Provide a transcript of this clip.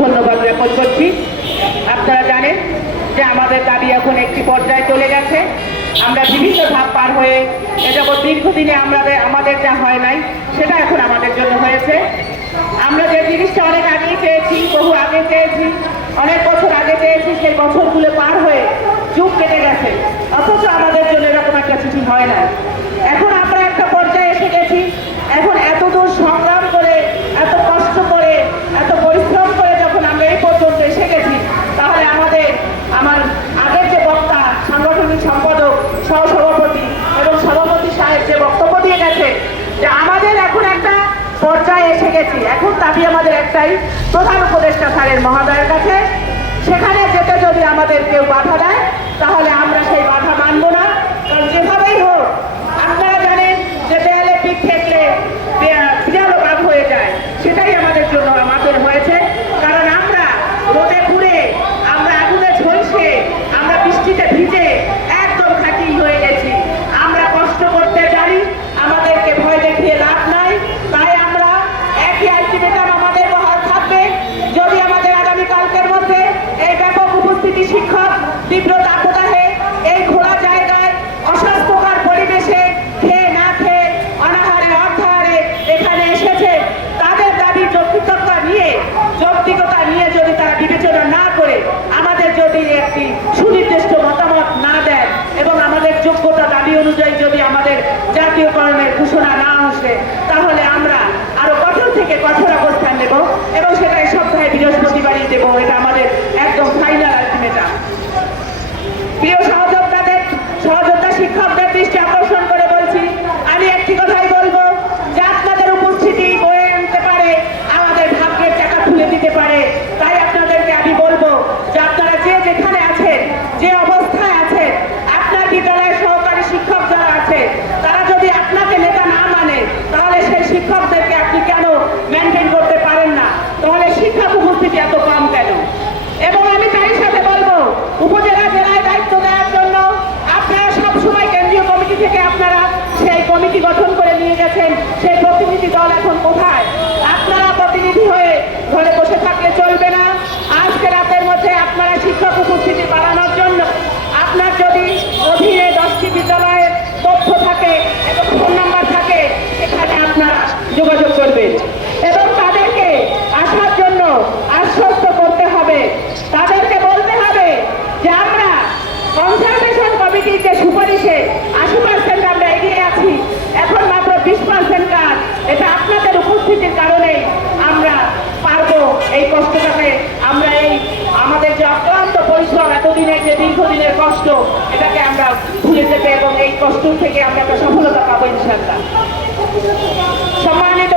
ধন্যবাদ জ্ঞাপন করছি। আপনারা জানেন যে আমাদের দাবি এখন একটি পর্যায়ে চলে গেছে। আমরা বিভিন্ন ধাপ পার হয়ে এ যাবৎ দীর্ঘদিনে আমাদের আমাদের যা হয় নাই, সেটা এখন আমাদের জন্য হয়েছে। আমরা যে জিনিসটা অনেক আগেই চেয়েছি বহু আগে চেয়েছি অনেক বছর আগে চেয়েছি সেই বছরগুলো পার হয়ে যুগ কেটে গেছে। অথচ আমাদের জন্য এরকম একটা চিঠি হয় না এখন আমরা একটা পর্যায়ে এসে গেছি এখন এত দূর সংগ্রাম করে এত কষ্ট করে এত পরিশ্রম করে যখন আমরা এই পর্যন্ত এসে গেছি তাহলে আমাদের আমার আগের যে বক্তা সাংগঠনিক সম্পাদক সহসভাপতি এবং সভাপতি সাহেব যে বক্তব্য দিয়ে গেছে যে আমাদের এখন একটা গেছি এখন দাবি আমাদের একটাই, প্রধান উপদেষ্টা স্যারের মহোদয়ের কাছে, সেখানে যেতে যদি আমাদের কেউ বাধা দেয়, তাহলে যৌক্তিকতা নিয়ে যদি তারা বিবেচনা না করে, আমাদের যদি একটি সুনির্দিষ্ট মতামত না দেন এবং আমাদের যোগ্যতা দাবি অনুযায়ী যদি আমাদের জাতীয়করণের ঘোষণা না আসে এবং আমি তারই সাথে বলব, উপজেলা জেলায় দায়িত্ব দেওয়ার জন্য আপনারা সবসময় কেন্দ্রীয় কমিটি থেকে আপনারা সেই কমিটি গঠন করে নিয়ে গেছেন, সেই প্রতিনিধি দল এখন কোথায়? এই কষ্টটাকে আমরা এই আমাদের যে অক্লান্ত পরিশ্রম, এতদিনের যে দীর্ঘদিনের কষ্ট, এটাকে আমরা ভুলে যেতে এবং এই কষ্ট থেকে আমরা একটা সফলতা পাবো ইনশাল্লাহ সম্মানিত